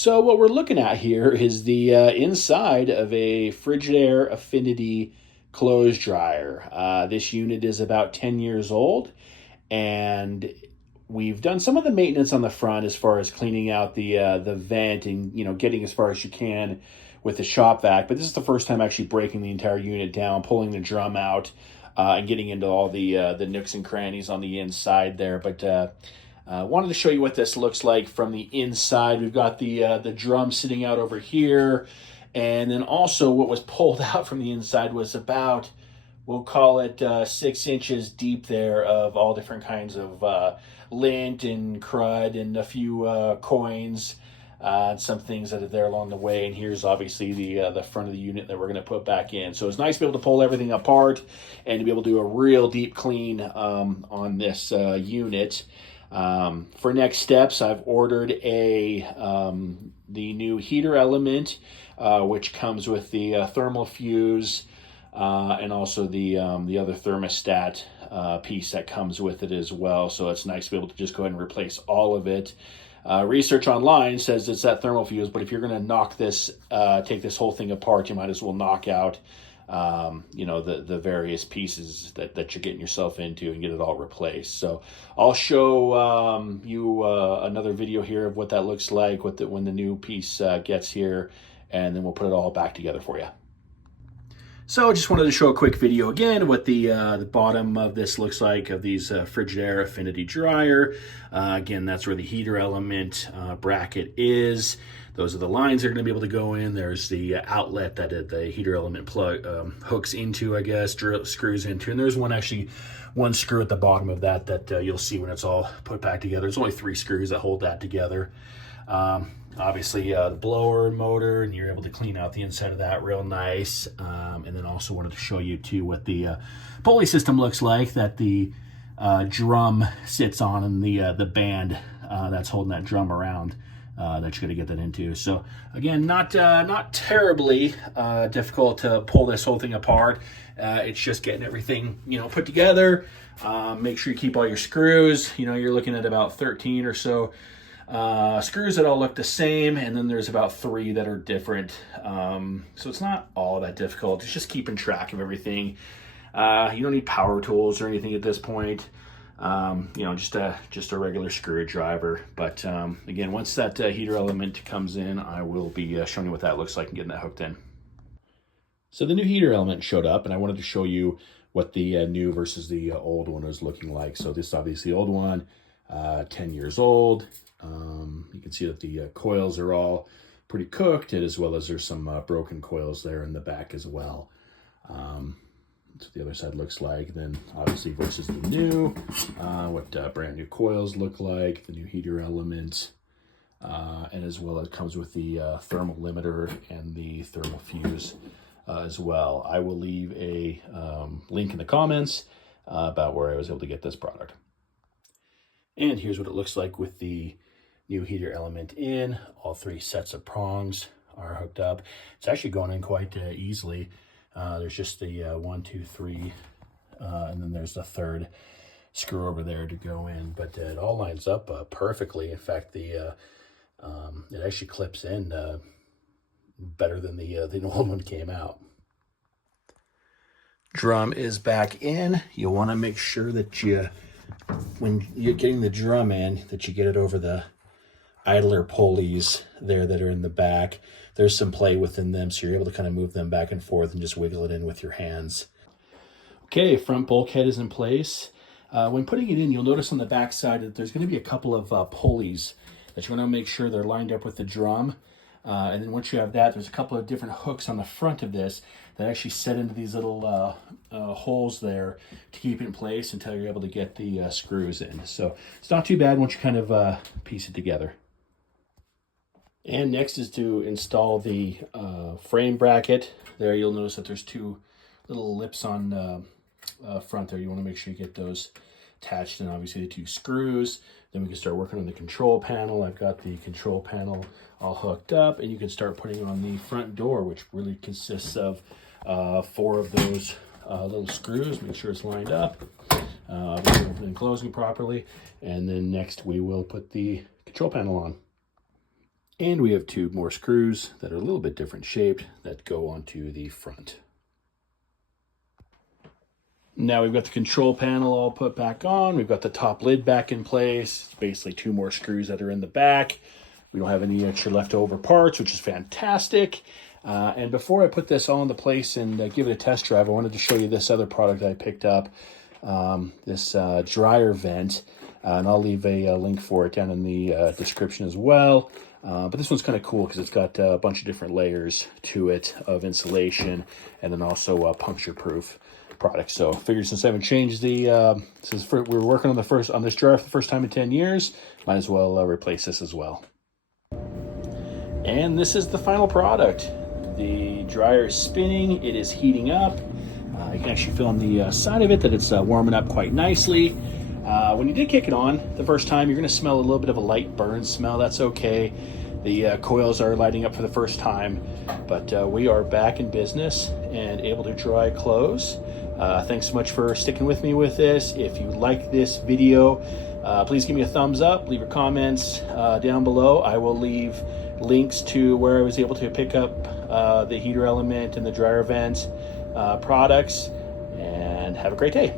So what we're looking at here is the inside of a Frigidaire Affinity clothes dryer. This unit is about 10 years old, and we've done some of the maintenance on the front as far as cleaning out the vent and getting as far as you can with the shop vac. But this is the first time actually breaking the entire unit down, pulling the drum out, and getting into all the nooks and crannies on the inside there. But wanted to show you what this looks like from the inside. We've got the drum sitting out over here, and then also what was pulled out from the inside was about, we'll call it 6 inches deep there, of all different kinds of lint and crud and a few coins and some things that are there along the way. And here's obviously the front of the unit that we're going to put back in. So it's nice to be able to pull everything apart and to be able to do a real deep clean on this unit. For next steps, I've ordered the new heater element, which comes with the thermal fuse, and also the other thermostat piece that comes with it as well. So it's nice to be able to just go ahead and replace all of it. Research online says it's that thermal fuse, but if you're going to knock this, take this whole thing apart, you might as well knock out the various pieces that you're getting yourself into and get it all replaced. So I'll show you another video here of what that looks like when the new piece gets here, and then we'll put it all back together for you. So I just wanted to show a quick video again what the bottom of this looks like, of these Frigidaire Affinity dryer. Again, that's where the heater element bracket is. Those are the lines that are going to be able to go in. There's the outlet that the heater element plug hooks into, I guess, screws into. And there's one screw at the bottom of that you'll see when it's all put back together. There's only 3 screws that hold that together. Obviously, the blower motor, and you're able to clean out the inside of that real nice. And then also wanted to show you too what the pulley system looks like that the drum sits on, and the band that's holding that drum around. That you're going to get that into. So again, not terribly difficult to pull this whole thing apart. It's just getting everything put together. Make sure you keep all your screws. You're looking at about 13 or so screws that all look the same, and then there's about 3 that are different. So it's not all that difficult. It's just keeping track of everything. You don't need power tools or anything at this point. Just a regular screwdriver. But again, once that heater element comes in, I will be showing you what that looks like and getting that hooked in. So the new heater element showed up, and I wanted to show you what the new versus the old one is looking like. So this is obviously the old one, 10 years old. You can see that the coils are all pretty cooked, as well as there's some broken coils there in the back as well. That's what the other side looks like. Then obviously versus the new, what brand new coils look like, the new heater element, and as well as it comes with the thermal limiter and the thermal fuse as well. I will leave a link in the comments about where I was able to get this product. And here's what it looks like with the new heater element in. All 3 sets of prongs are hooked up. It's actually going in quite easily. There's just the 1, 2, 3, and then there's the 3rd screw over there to go in. But it all lines up perfectly. In fact, it actually clips in better than the old one came out. Drum is back in. You want to make sure that when you're getting the drum in, that you get it over the idler pulleys there that are in the back. There's some play within them, so you're able to kind of move them back and forth and just wiggle it in with your hands. Okay, front bulkhead is in place. When putting it in, you'll notice on the back side that there's going to be a couple of pulleys that you want to make sure they're lined up with the drum. And then once you have that, there's a couple of different hooks on the front of this that actually set into these little holes there to keep it in place until you're able to get the screws in. So it's not too bad once you kind of piece it together. And next is to install the frame bracket. There you'll notice that there's 2 little lips on front there. You want to make sure you get those attached, and obviously the 2 screws. Then we can start working on the control panel. I've got the control panel all hooked up, and you can start putting on the front door, which really consists of 4 of those little screws. Make sure it's lined up, obviously opening and closing properly. And then next we will put the control panel on. And we have two more screws that are a little bit different shaped that go onto the front. Now we've got the control panel all put back on. We've got the top lid back in place. It's basically two more screws that are in the back. We don't have any extra leftover parts, which is fantastic. And before I put this all into place and give it a test drive, I wanted to show you this other product I picked up, this dryer vent. And I'll leave a link for it down in the description as well. But this one's kind of cool because it's got a bunch of different layers to it of insulation and then also puncture-proof product. So I figured since I haven't changed since we're working on this dryer for the first time in 10 years, might as well replace this as well. And this is the final product. The dryer is spinning, it is heating up. You can actually feel on the side of it that it's warming up quite nicely. When you did kick it on the first time, you're going to smell a little bit of a light burn smell. That's okay. The coils are lighting up for the first time, but we are back in business and able to dry clothes. Thanks so much for sticking with me with this. If you like this video, please give me a thumbs up, leave your comments down below. I will leave links to where I was able to pick up the heater element and the dryer vent products, and have a great day.